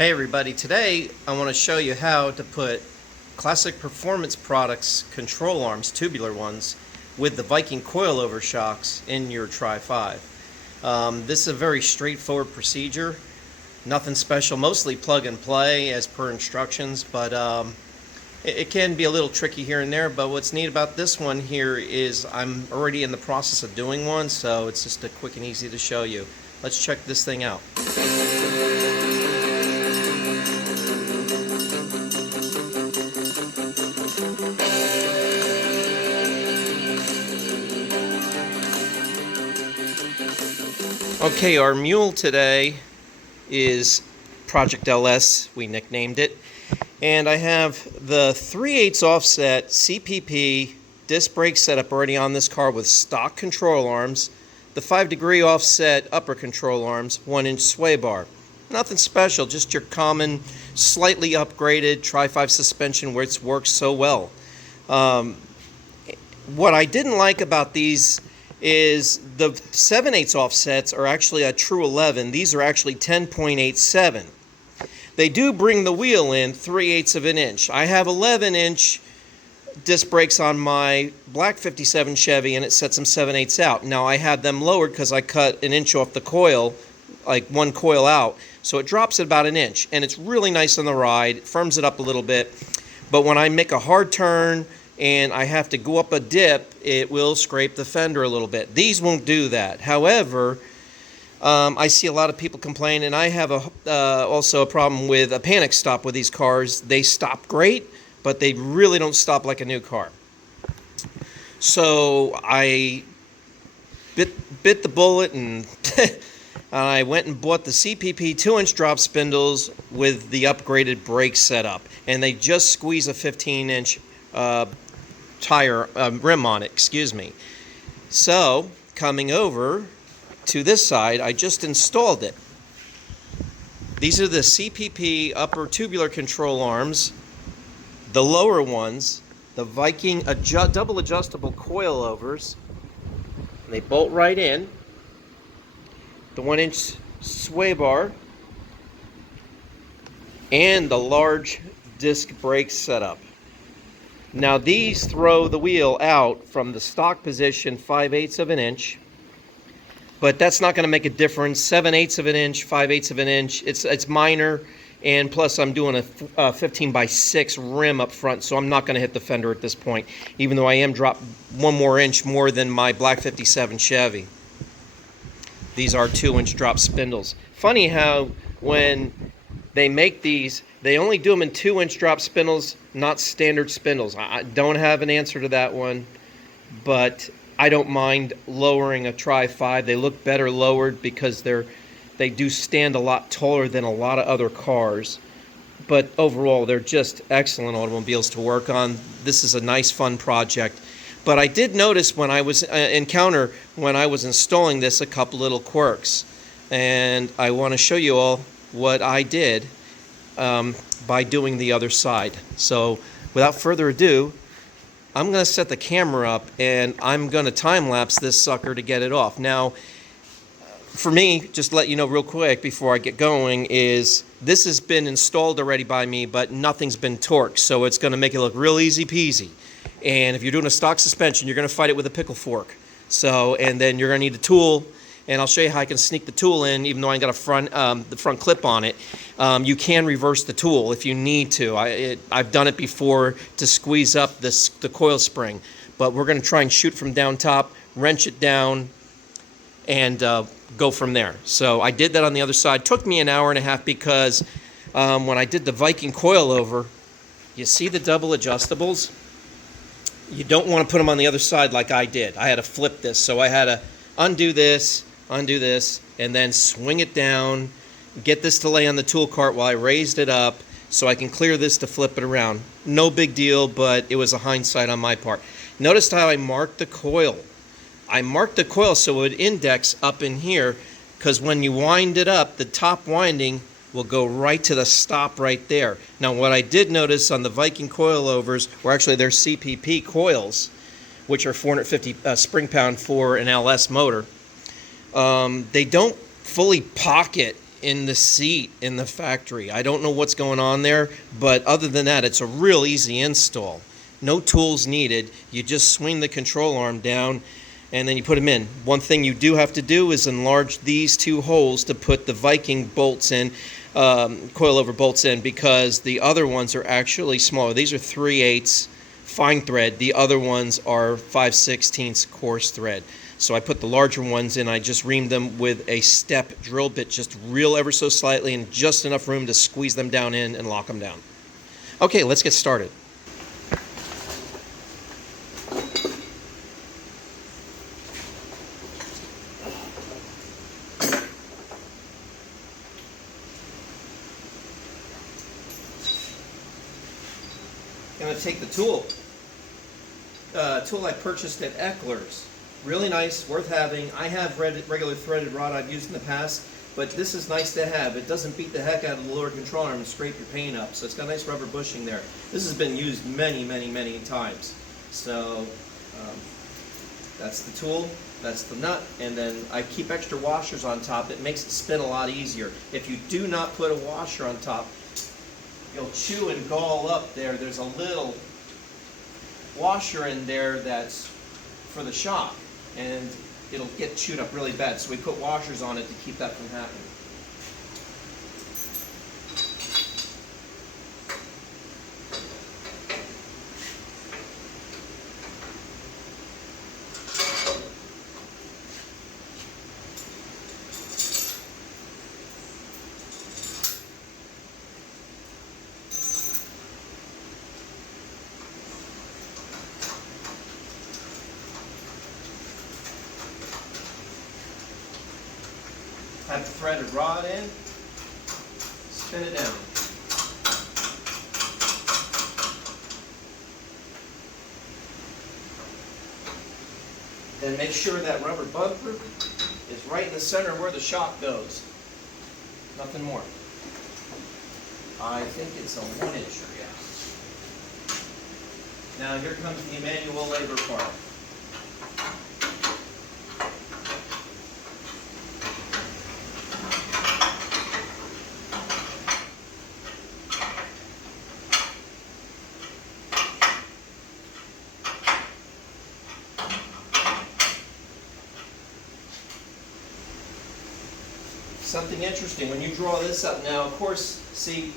Hey everybody, today I want to show you how to put Classic Performance Products control arms, tubular ones, with the Viking coilover shocks in your Tri-5. This is a very straightforward procedure, nothing special, mostly plug and play as per instructions, but it can be a little tricky here and there. But what's neat about this one here is I'm already in the process of doing one, so it's just a quick and easy to show you. Let's check this thing out. Okay, our mule today is Project LS, we nicknamed it, and I have the 3/8 offset CPP disc brake setup already on this car with stock control arms, the 5-degree offset upper control arms, 1-inch sway bar. Nothing special, just your common, slightly upgraded Tri-5 suspension where it works so well. What I didn't like about these is the 7/8 offsets are actually a true 11. These are actually 10.87. They do bring the wheel in 3/8 of an inch. I have 11-inch disc brakes on my black 57 Chevy, and it sets them 7/8 out. Now I had them lowered because I cut an inch off the coil, like one coil out, so it drops at about an inch, and it's really nice on the ride. It firms it up a little bit, but when I make a hard turn and I have to go up a dip, it will scrape the fender a little bit. These won't do that. However, I see a lot of people complain, and I have also a problem with a panic stop with these cars. They stop great, but they really don't stop like a new car. So I bit the bullet, and I went and bought the CPP 2-inch drop spindles with the upgraded brake setup, and they just squeeze a 15-inch tire rim on it, excuse me. So coming over to this side, I just installed it. These are the CPP upper tubular control arms. The lower ones, the Viking double adjustable coilovers, and they bolt right in. The 1-inch sway bar and the large disc brake setup. Now these throw the wheel out from the stock position 5/8 of an inch, but that's not going to make a difference. 7/8 of an inch, 5/8 of an inch, it's minor, and plus I'm doing a 15/6 rim up front, so I'm not going to hit the fender at this point, even though I am dropped 1 more inch more than my black 57 Chevy. These are 2-inch drop spindles. Funny how when they make these, they only do them in 2-inch drop spindles, not standard spindles. I don't have an answer to that one, but I don't mind lowering a Tri-5. They look better lowered because they do stand a lot taller than a lot of other cars. But overall, they're just excellent automobiles to work on. This is a nice, fun project. But I did notice when I was when I was installing this, a couple little quirks, and I want to show you all what I did by doing the other side. So without further ado, I'm going to set the camera up and I'm going to time-lapse this sucker to get it off. Now, for me, just to let you know real quick before I get going, is this has been installed already by me, but nothing's been torqued, so it's going to make it look real easy peasy. And if you're doing a stock suspension, you're going to fight it with a pickle fork. So, and then you're going to need a tool, and I'll show you how I can sneak the tool in, even though I ain't got the front clip on it. You can reverse the tool if you need to. I've done it before to squeeze up the coil spring, but we're going to try and shoot from down top, wrench it down, and go from there. So I did that on the other side. Took me an hour and a half because when I did the Viking coilover, you see the double adjustables? You don't want to put them on the other side like I did. I had to flip this, so I had to undo this, and then swing it down, get this to lay on the tool cart while I raised it up so I can clear this to flip it around. No big deal, but it was a hindsight on my part. Notice how I marked the coil. I marked the coil so it would index up in here, because when you wind it up, the top winding will go right to the stop right there. Now what I did notice on the Viking coilovers, or actually they're CPP coils, which are 450 spring-pound for an LS motor, they don't fully pocket in the seat in the factory. I don't know what's going on there, but other than that, it's a real easy install. No tools needed. You just swing the control arm down and then you put them in. One thing you do have to do is enlarge these two holes to put the Viking bolts in, coilover bolts in, because the other ones are actually smaller. These are 3/8 fine thread. The other ones are 5/16 coarse thread. So I put the larger ones in. I just reamed them with a step drill bit, just real ever so slightly, and just enough room to squeeze them down in and lock them down. Okay, let's get started. I'm going to take the tool I purchased at Eckler's. Really nice, worth having. I have regular threaded rod I've used in the past, but this is nice to have. It doesn't beat the heck out of the lower control arm and scrape your paint up, so it's got a nice rubber bushing there. This has been used many, many, many times. So that's the tool, that's the nut, and then I keep extra washers on top. It makes it spin a lot easier. If you do not put a washer on top, you'll chew and gall up there. There's a little washer in there that's for the shock, and it'll get chewed up really bad. So we put washers on it to keep that from happening. Have the threaded rod in, spin it down. Then make sure that rubber bumper is right in the center where the shock goes. Nothing more. I think it's a 1-incher, yeah. Now here comes the manual labor part. Something interesting, when you draw this up now, of course, see,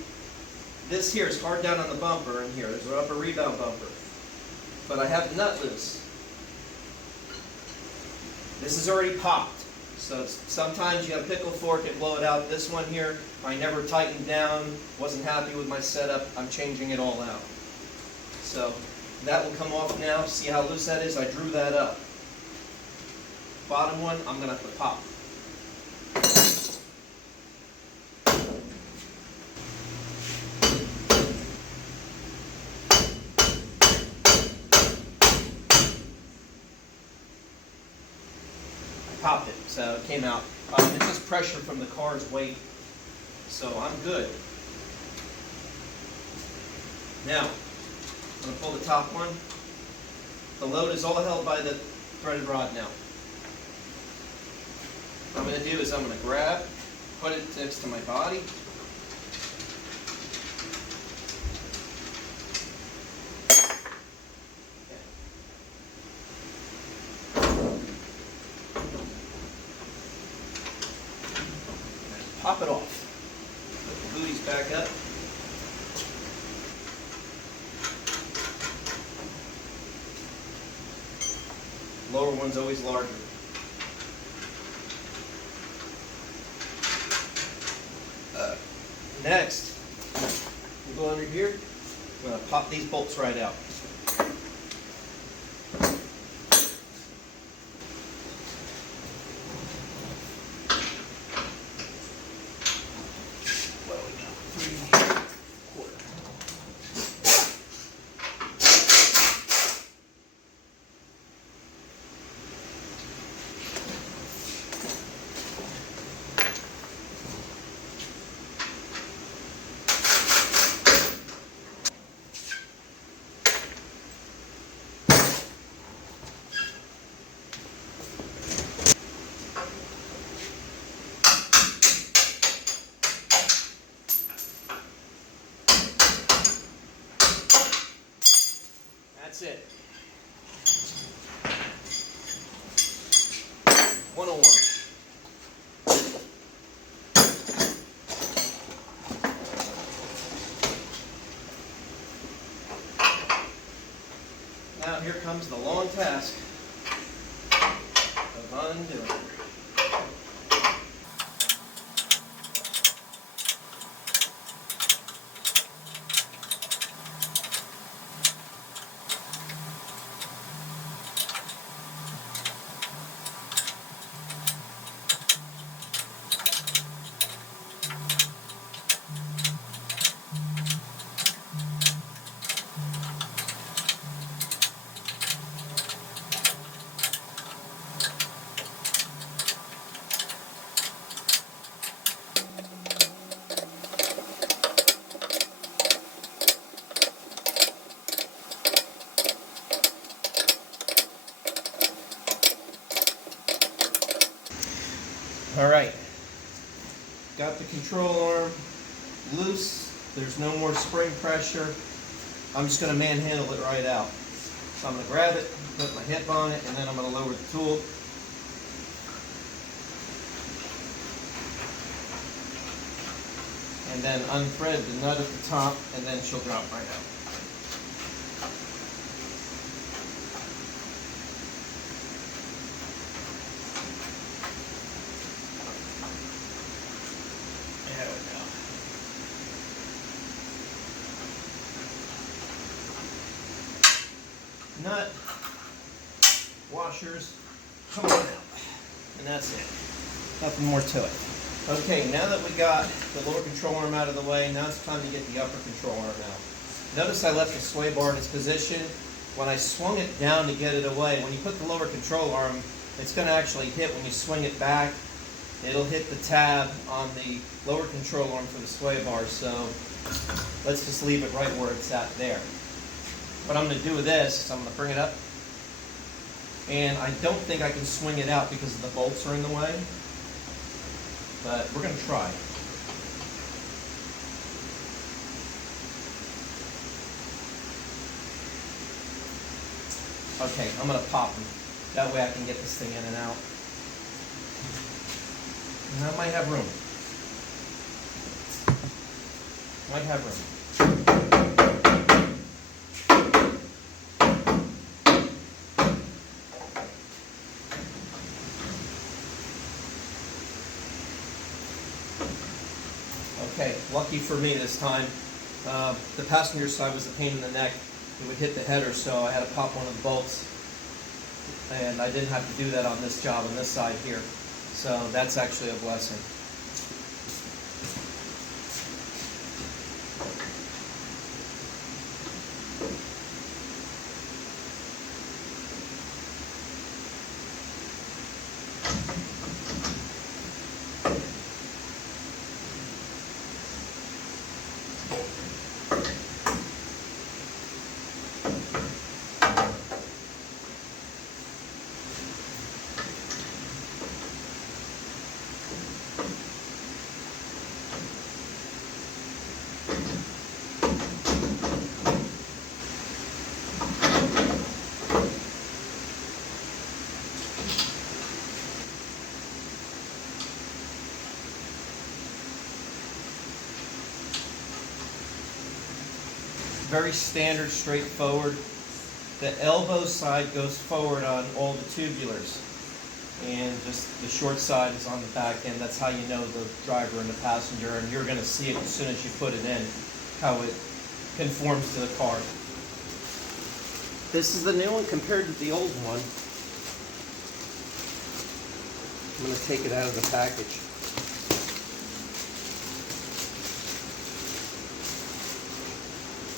this here is hard down on the bumper, and here, there's an upper rebound bumper. But I have the nut loose. This is already popped. So sometimes you have a pickle fork and blow it out. This one here, I never tightened down, wasn't happy with my setup. I'm changing it all out. So that will come off now. See how loose that is? I drew that up. Bottom one, I'm going to have to pop. Popped it, so it came out. It's just pressure from the car's weight, so I'm good. Now, I'm going to pull the top one. The load is all held by the threaded rod now. What I'm going to do is I'm going to grab, put it next to my body. Pop it off. Put the booties back up. Lower one's always larger. Next, we go under here. I'm going to pop these bolts right out. that's it. 101. Now here comes the long task of undoing. All right, got the control arm loose. There's no more spring pressure. I'm just gonna manhandle it right out. So I'm gonna grab it, put my hip on it, and then I'm gonna lower the tool. And then unthread the nut at the top, and then she'll drop right out. There we go. Nut, washers, come on out. And that's it. Nothing more to it. Okay, now that we got the lower control arm out of the way, now it's time to get the upper control arm out. Notice I left the sway bar in its position. When I swung it down to get it away, when you put the lower control arm, it's going to actually hit when you swing it back. It'll hit the tab on the lower control arm for the sway bar, so let's just leave it right where it's at there. What I'm going to do with this is I'm going to bring it up, and I don't think I can swing it out because the bolts are in the way, but we're going to try. Okay, I'm going to pop them. That way I can get this thing in and out. And I might have room. Might have room. Okay, lucky for me this time. The passenger side was a pain in the neck. It would hit the header, so I had to pop one of the bolts. And I didn't have to do that on this job on this side here. So that's actually a blessing. Very standard, straightforward. The elbow side goes forward on all the tubulars, and just the short side is on the back end. That's how you know the driver and the passenger, and you're going to see it as soon as you put it in, how it conforms to the car. This is the new one compared to the old one. I'm going to take it out of the package.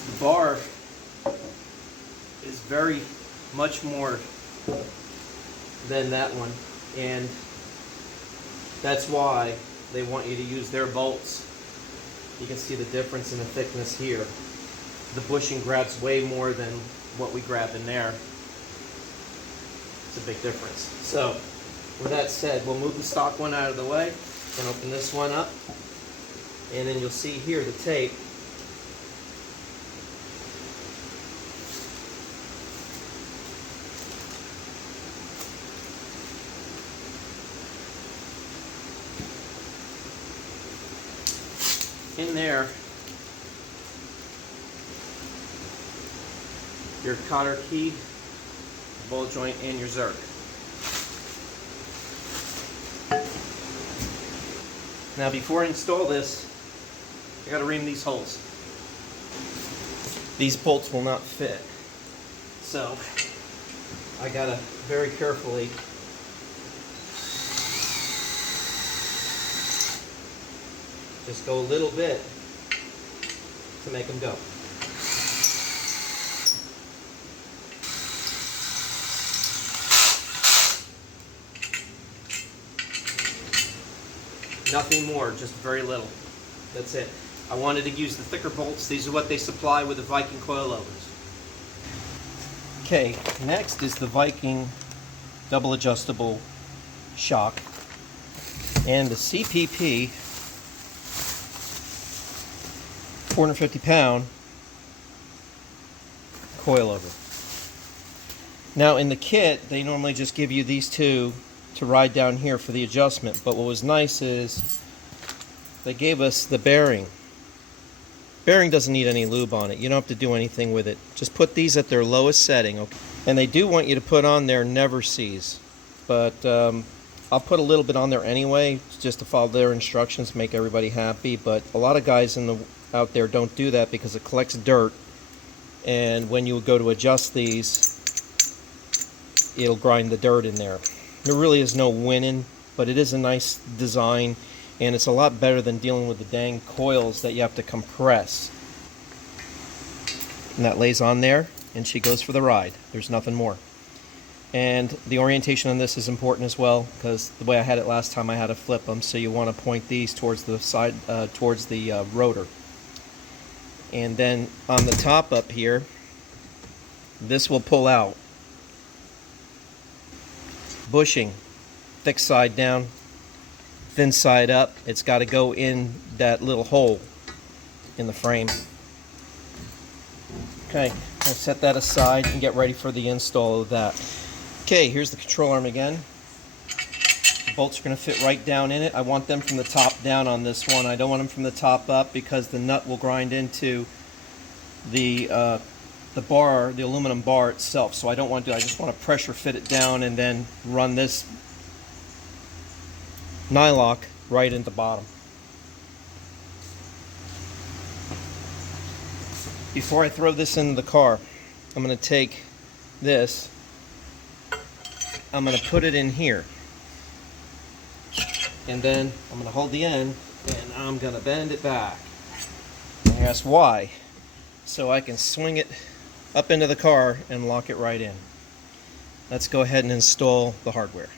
The bar is very much more than that one, and that's why they want you to use their bolts. You can see the difference in the thickness here. The bushing grabs way more than what we grab in there. It's a big difference. So with that said, we'll move the stock one out of the way and open this one up, and then you'll see here the tape. there your cotter key, ball joint, and your zerk. Now before I install this, I got to ream these holes. These bolts will not fit, so I got to very carefully just go a little bit to make them go. Nothing more, just very little. That's it. I wanted to use the thicker bolts. These are what they supply with the Viking coilovers. Okay, next is the Viking double adjustable shock and the CPP 450-pound coilover. Now in the kit, they normally just give you these two to ride down here for the adjustment, but what was nice is they gave us the bearing. Bearing doesn't need any lube on it. You don't have to do anything with it. Just put these at their lowest setting. Okay? And they do want you to put on their never sees, but I'll put a little bit on there anyway, just to follow their instructions, make everybody happy. But a lot of guys out there don't do that because it collects dirt, and when you go to adjust these, it'll grind the dirt in there. There really is no winning, but it is a nice design, and it's a lot better than dealing with the dang coils that you have to compress. And that lays on there, and she goes for the ride. There's nothing more. And the orientation on this is important as well, because the way I had it last time, I had to flip them, so you want to point these towards the side, towards the rotor. And then on the top up here, this will pull out. Bushing, thick side down, thin side up. It's got to go in that little hole in the frame. Okay, I'll set that aside and get ready for the install of that. Okay, here's the control arm again. The bolts are going to fit right down in it. I want them from the top down on this one. I don't want them from the top up because the nut will grind into the bar, the aluminum bar itself. So I don't want to do that. I just want to pressure fit it down and then run this nylock right into the bottom. Before I throw this into the car, I'm going to take this, I'm going to put it in here, and then I'm going to hold the end and I'm going to bend it back. And that's why, so I can swing it up into the car and lock it right in. Let's go ahead and install the hardware.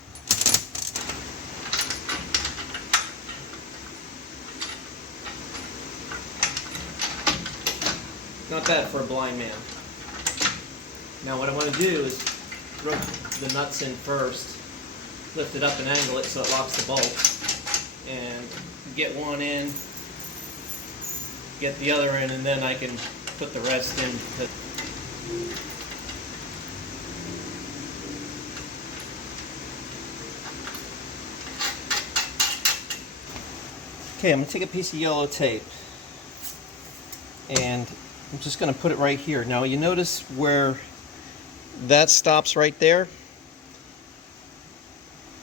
Not bad for a blind man. Now what I want to do is throw the nuts in first, lift it up and angle it so it locks the bolt, and get one in, get the other in, and then I can put the rest in. Okay, I'm going to take a piece of yellow tape and I'm just going to put it right here. Now you notice where that stops right there?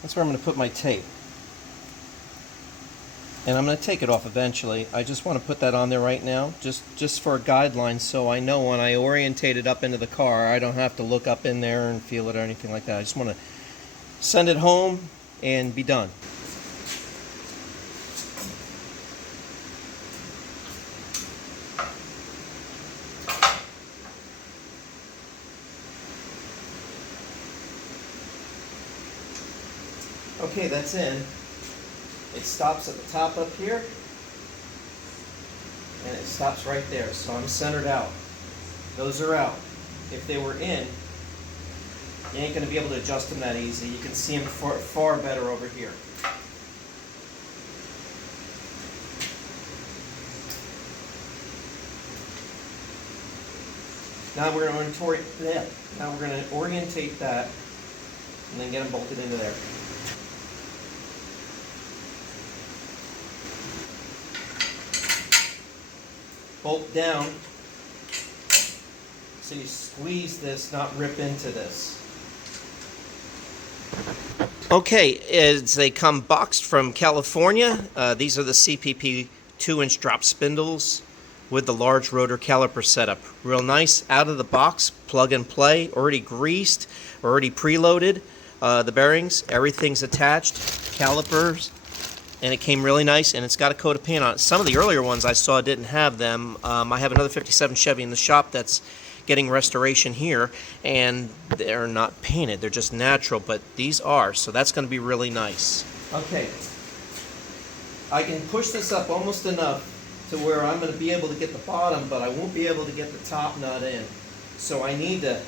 That's where I'm going to put my tape. And I'm going to take it off eventually. I just want to put that on there right now, just for a guideline, so I know when I orientate it up into the car, I don't have to look up in there and feel it or anything like that. I just want to send it home and be done. Okay, that's in. It stops at the top up here, and it stops right there, so I'm centered out. Those are out. If they were in, you ain't going to be able to adjust them that easy. You can see them far better over here. Now we're going to orientate that and then get them bolted into there. bolt down. So you squeeze this, not rip into this. Okay, as they come boxed from California, these are the CPP 2-inch drop spindles with the large rotor caliper setup. Real nice, out of the box, plug and play, already greased, already preloaded. The bearings, everything's attached, calipers, and it came really nice, and it's got a coat of paint on it. Some of the earlier ones I saw didn't have them. I have another 57 Chevy in the shop that's getting restoration here, and they're not painted, they're just natural, but these are, so that's going to be really nice. Okay, I can push this up almost enough to where I'm going to be able to get the bottom, but I won't be able to get the top nut in. So I need to,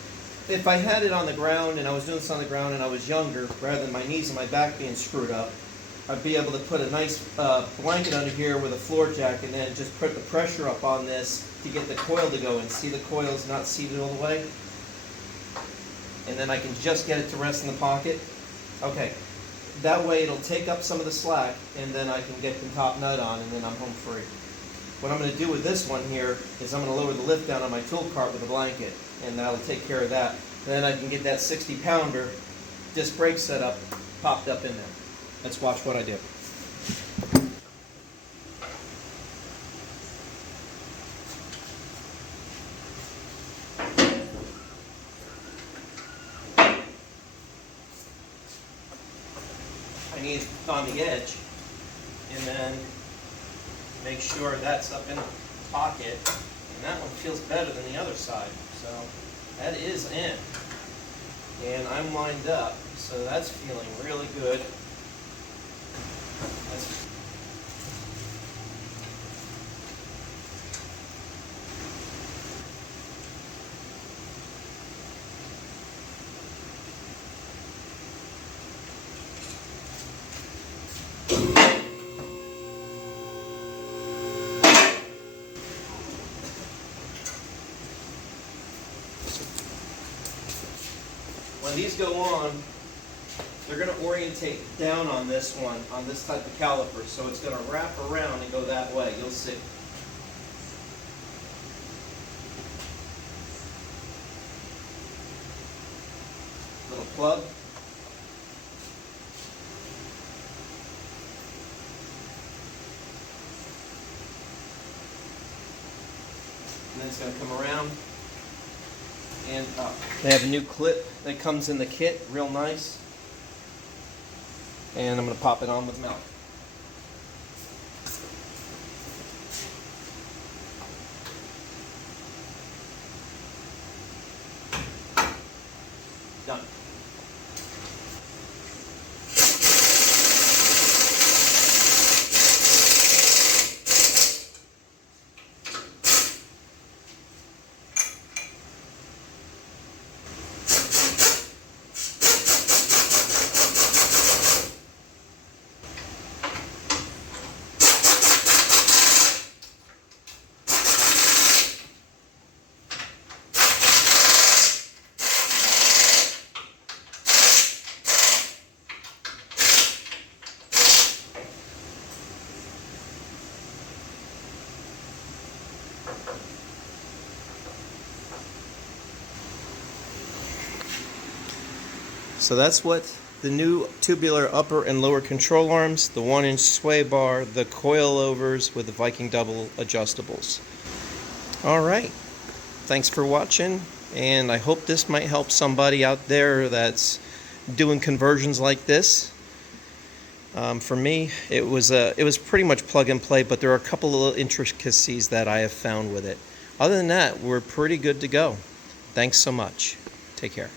if I had it on the ground and I was doing this on the ground and I was younger, rather than my knees and my back being screwed up, I'd be able to put a nice blanket under here with a floor jack and then just put the pressure up on this to get the coil to go in. See, the coil's not seated all the way? And then I can just get it to rest in the pocket. Okay, that way it'll take up some of the slack, and then I can get the top nut on, and then I'm home free. What I'm going to do with this one here is I'm going to lower the lift down on my tool cart with a blanket, and that'll take care of that. And then I can get that 60-pounder disc brake setup popped up in there. Let's watch what I do. I need it on the edge, and then make sure that's up in the pocket, and that one feels better than the other side, so that is in, and I'm lined up, so that's feeling really good. When these go on, they're going to orientate down on this one, on this type of caliper, so it's going to wrap around and go that way. You'll see. Little plug. And then it's going to come around and up. They have a new clip that comes in the kit, real nice. And I'm going to pop it on with milk. Done. So that's what the new tubular upper and lower control arms, the 1-inch sway bar, the coilovers with the Viking double adjustables. Alright, thanks for watching, and I hope this might help somebody out there that's doing conversions like this. For me, it was pretty much plug and play, but there are a couple of little intricacies that I have found with it. Other than that, we're pretty good to go. Thanks so much. Take care.